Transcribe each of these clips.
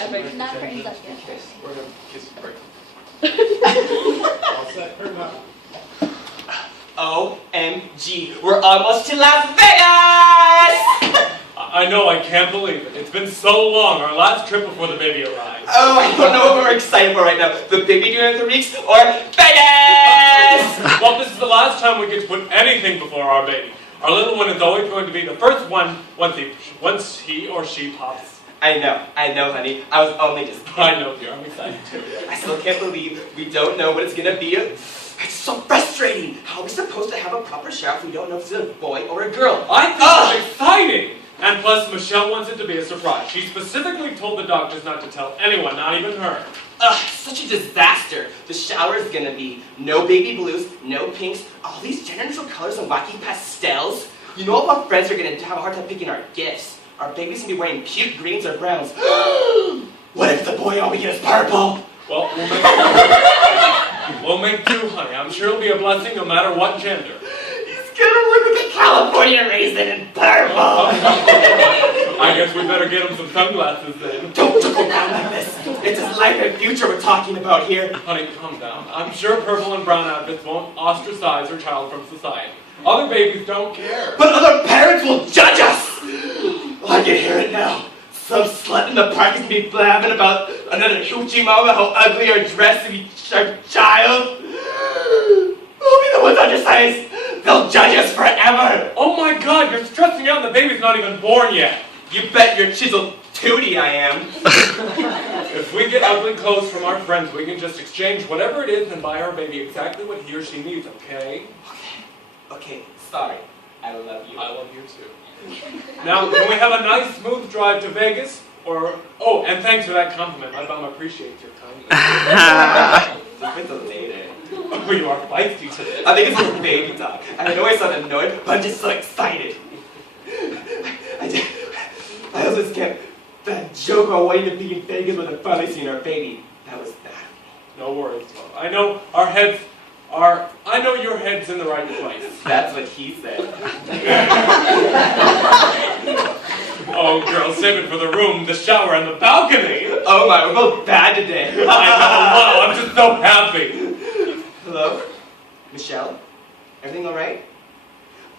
Not for English. We're gonna kiss you first. All set, curtain up. OMG, we're almost to Las Vegas! I know, I can't believe it. It's been so long, our last trip before the baby arrived. Oh, I don't know what we're excited for right now. The baby during 3 weeks or Vegas! Well, this is the last time we get to put anything before our baby. Our little one is always going to be the first one once he or she pops. I know, honey. I was only just kidding. I know, dear. I'm excited too. I still can't believe we don't know what it's gonna be. It's so frustrating. How are we supposed to have a proper shower if we don't know if it's a boy or a girl? I think it's exciting! And plus, Michelle wants it to be a surprise. She specifically told the doctors not to tell anyone, not even her. Such a disaster. The shower is gonna be no baby blues, no pinks, all these gender neutral colors and wacky pastels. You know all our friends are gonna have a hard time picking our gifts. Our baby's gonna be wearing puke greens or browns. What if the boy all we get is purple? Well, we'll make do, honey. I'm sure it'll be a blessing no matter what gender. He's gonna look like a California raisin in purple. I guess we better get him some sunglasses then. Don't look down like this. It's his life and future we're talking about here. Honey, calm down. I'm sure purple and brown outfits won't ostracize your child from society. Other babies don't care. But other parents will judge us! I can hear it now. Some slut in the park is gonna be blabbing about another hoochie mama, how ugly her dress to be her child. We'll be the ones undersized. They'll judge us forever. Oh my God, you're stressing out and the baby's not even born yet. You bet your chiseled tootie I am. If we get ugly clothes from our friends, we can just exchange whatever it is and buy our baby exactly what he or she needs, okay? Okay, sorry. I love you. I love you too. Now, can we have a nice, smooth drive to Vegas? Oh, and thanks for that compliment. My mom appreciates your kindness. Just wait till later. Oh, you are feisty today. I think it's a baby talk. I know I sound annoyed, but I'm just so excited. I also just kept that joke about waiting to be in Vegas when I finally seen our baby. That was bad. No worries, Mom. I know your head's in the right place. That's what he said. Oh, girl, save it for the room, the shower, and the balcony. Oh my, we're both bad today. I know, wow, I'm just so happy. Hello? Michelle? Everything alright?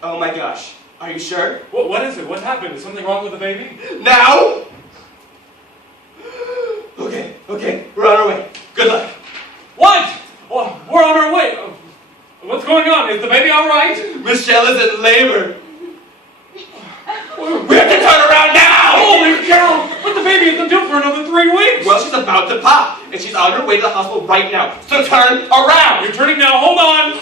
Oh my gosh. Are you sure? What is it? What happened? Is something wrong with the baby? Now? Okay, we're on our way. Good luck. What? Oh, we're on our way. What's going on? Is the baby all right? Michelle is in labor. We have to turn around now! Holy cow! But the baby isn't due for another 3 weeks. Well, she's about to pop, and she's on her way to the hospital right now. So turn around! You're turning now. Hold on.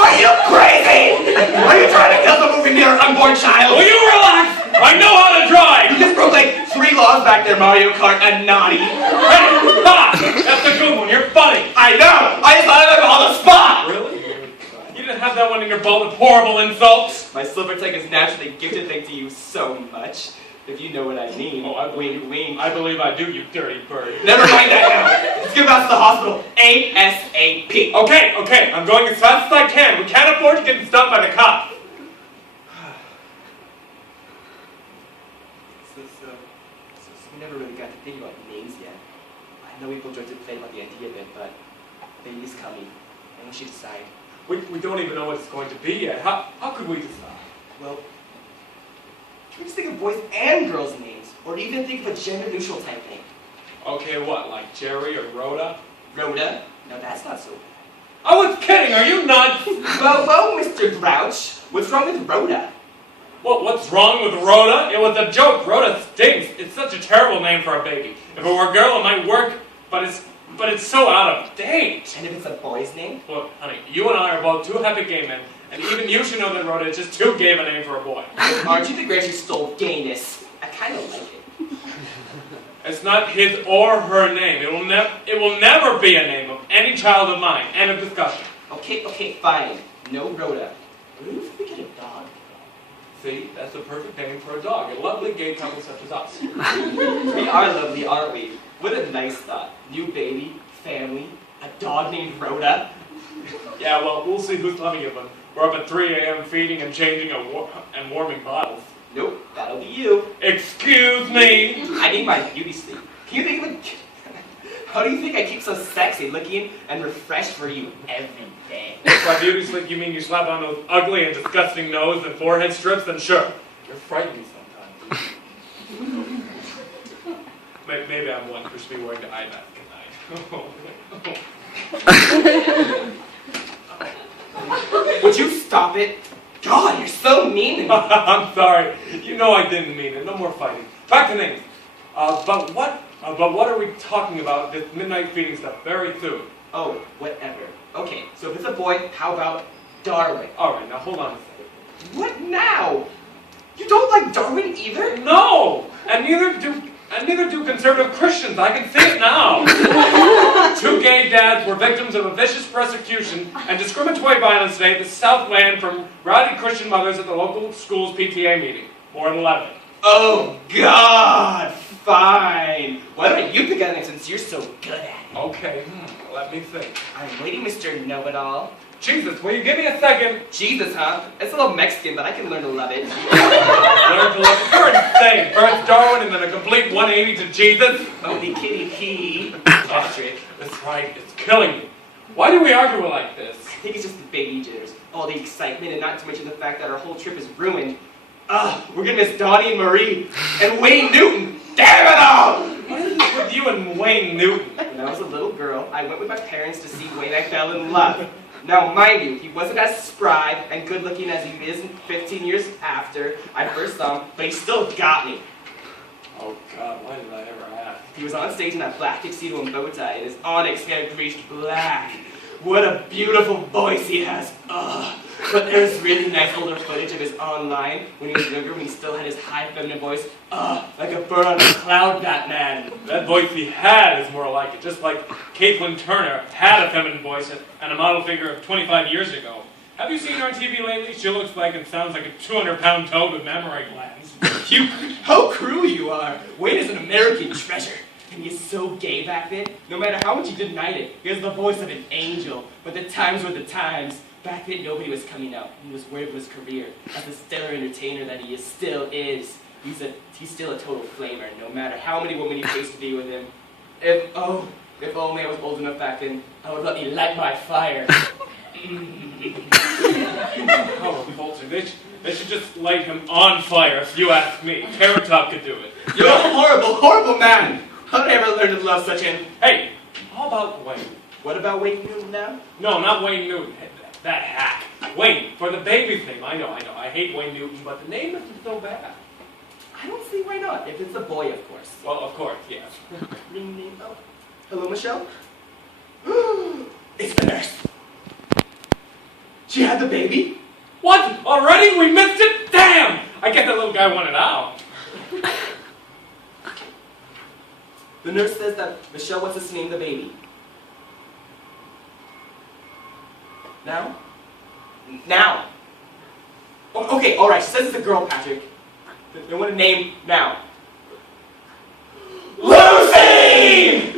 Are you crazy? Are you trying to kill the movie near an unborn child? Will you relax? I know how to You drive. just broke like 3 laws back there, Mario Kart and naughty. Hey, stop! That's a good one. You're funny. I know! I just thought of it on the spot! Really? You didn't have that one in your bowl with horrible insults. My silver tongue is naturally gifted thanks to you so much. If you know what I mean. Oh, I believe wink. I believe I do, you dirty bird. Never mind that now. Let's get back to the hospital. ASAP. Okay, I'm going as fast as I can. We can't afford to get stopped by the cops. So we never really got to think about names yet. I know we both tried to play about the idea of it, but baby's coming. And we should decide. We don't even know what it's going to be yet. How could we decide? Well, can we just think of boys and girls' names? Or do you even think of a gender-neutral type name? Okay, what, like Jerry or Rhoda? Rhoda? No, that's not so bad. I was kidding, are you nuts? Whoa, Mr. Grouch. What's wrong with Rhoda? What's wrong with Rhoda? It was a joke. Rhoda stinks. It's such a terrible name for a baby. If it were a girl, it might work, but it's so out of date. And if it's a boy's name? Look, honey, you and I are both two happy gay men, and even you should know that Rhoda is just too gay of a name for a boy. Aren't you the Grinch who stole gayness? I kind of like it. It's not his or her name. It will never be a name of any child of mine. End of discussion. Okay, fine. No Rhoda. What if we get a dog? See, that's the perfect name for a dog. A lovely gay couple such as us. We are lovely, aren't we? What a nice thought. New baby, family, a dog named Rhoda. Yeah, well, we'll see who's loving it when we're up at 3 a.m. feeding and changing and warming bottles. Nope, that'll be you. Excuse me. I need my my beauty sleep. Can you think of it? How do you think I keep so sexy looking and refreshed for you every day? By beauty sleep, you mean you slap on those ugly and disgusting nose and forehead strips? Then sure, you're frightening sometimes. Maybe I'm one who should be wearing the eye mask at night. Would you stop it? God, you're so mean to me. I'm sorry. You know I didn't mean it. No more fighting. Back to names. But what are we talking about this midnight feeding stuff very soon? Oh, whatever. Okay, so if it's a boy, how about Darwin? Alright, now hold on a second. What now? You don't like Darwin either? No! And neither do conservative Christians. I can see it now. 2 gay dads were victims of a vicious persecution and discriminatory violence today at the Southland from rowdy Christian mothers at the local school's PTA meeting. More than 11. Oh, God! Fine. Why don't you pick a name since you're so good at it? Okay, let me think. I'm waiting, Mr. Know-It-All. Jesus, will you give me a second? Jesus, huh? It's a little Mexican, but I can learn to love it. Learn to love it. You're insane. First Darwin and then a complete 180 to Jesus. Only kidding, he. Patrick. That's right, it's killing me. Why do we argue like this? I think it's just the baby jitters. All the excitement, and not to mention the fact that our whole trip is ruined. We're gonna miss Donnie and Marie and Wayne Newton. Damn it all! What is this with you and Wayne Newton? When I was a little girl, I went with my parents to see Wayne. I fell in love. Now, mind you, he wasn't as spry and good-looking as he is 15 years after I first saw him, but he still got me. Oh God, why did I ever ask? He was on stage in that black tuxedo and bow tie, and his onyx hair greased black. What a beautiful voice he has. But there's really nice older footage of his online when he was younger, when he still had his high feminine voice. Like a bird on a cloud, that man. That voice he had is more like it, just like Caitlin Turner had a feminine voice and a model figure of 25 years ago. Have you seen her on TV lately? She looks like and sounds like a 200-pound toad with mammary glands. How cruel you are. Wayne is an American treasure. And he's so gay back then. No matter how much he denied it, he has the voice of an angel. But the times were the times. Back then, nobody was coming out. He was worried with his career. As the stellar entertainer that he still is, he's still a total flamer, no matter how many women he faced to be with him. If only I was old enough back then, I would let me light my fire. How revolting. They should just light him on fire, if you ask me. Carrot Top could do it. You're a horrible, horrible man. How did I ever learn to love such an... Hey, how about Wayne? What about Wayne Newton now? No, not Wayne Newton. That hack. Wayne, for the baby's name. I know. I hate Wayne Newton, but the name isn't so bad. I don't see why not, if it's a boy, of course. Well, of course, yes. Ring, ring, oh. Hello, Michelle? It's the nurse. She had the baby? What? Already? We missed it? Damn! I guess that little guy wanted out. The nurse says that Michelle wants us to name the baby. Now? Now! Oh, okay, alright, she says it's a girl, Patrick. They want a name now. Lucy!